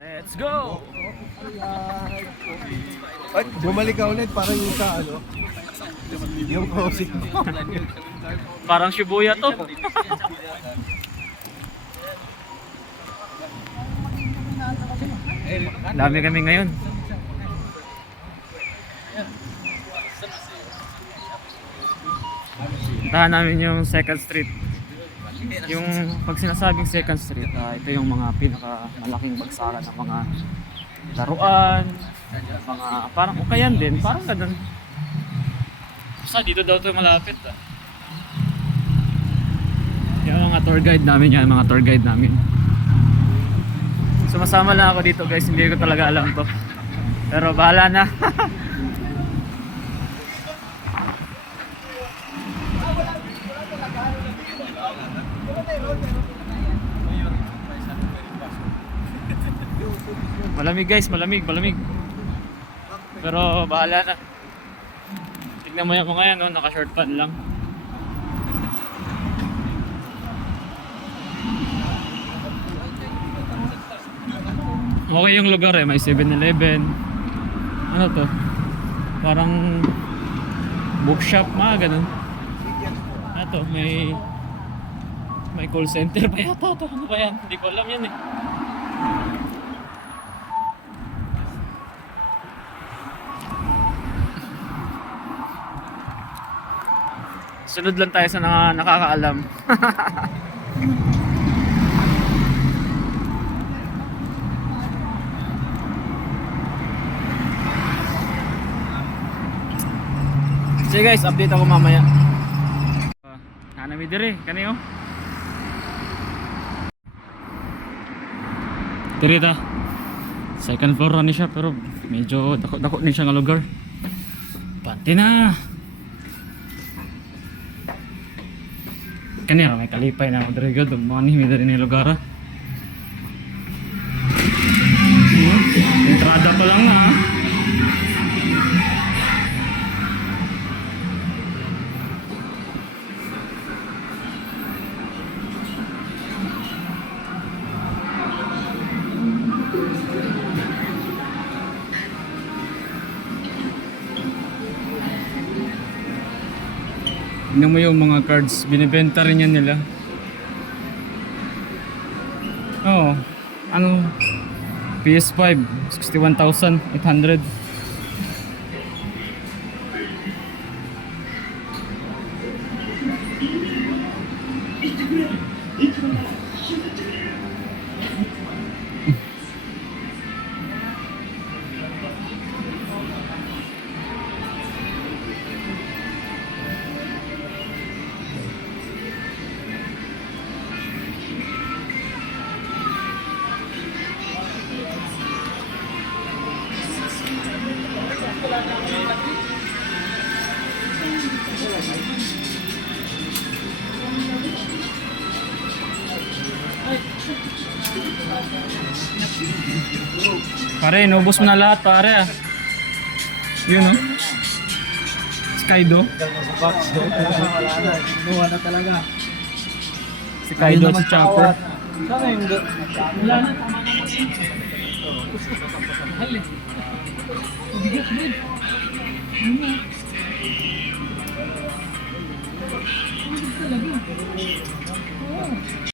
Let's go! At bumalik ka ulit para yung sa ano, yung crossing. Parang Shibuya to. Dami kami ngayon. Puntahan namin yung second street. Yung pag sinasabing second street, ah, ito yung mga pinaka malaking bagsakan ng mga laruan, mga parang ukayan din, parang ganun. Basta dito daw ito malapit ah. Yung mga tour guide namin yan, mga tour guide namin. Sumasama lang ako dito guys, hindi ko talaga alam to. Pero bahala na. malamig guys, malamig, malamig. Pero bahala na. Tignan mo yung mga yan, no? naka-short pan lang. Okay yung lugar eh, may 7-Eleven. Ano to? Parang bookshop, mga ganun. Ano may may call center pa yata to. Ano ba yan? Hindi ko alam yan eh. Sunod lang tayo sa mga nakakaalam. Sige guys, update ako mamaya. Uh, Hanami dire, kaniyo. Diri ta. Second floor ni siya pero medyo dako-dako ni siya nga lugar. Panti na. Kani ra may kalipay na ako dire gud, mo ni mi dire ni lugar. Tingnan mo yung mga cards, binibenta rin yan nila. Oo. Ano? PS5, 61,800. Pare, inubos mo na lahat pare ah. Yun oh. Skydo. Sa box, wala na. Talaga. Si Kaido si Chopper. Sana yung Wala na. Hali. Bigat din. Talaga. Oo.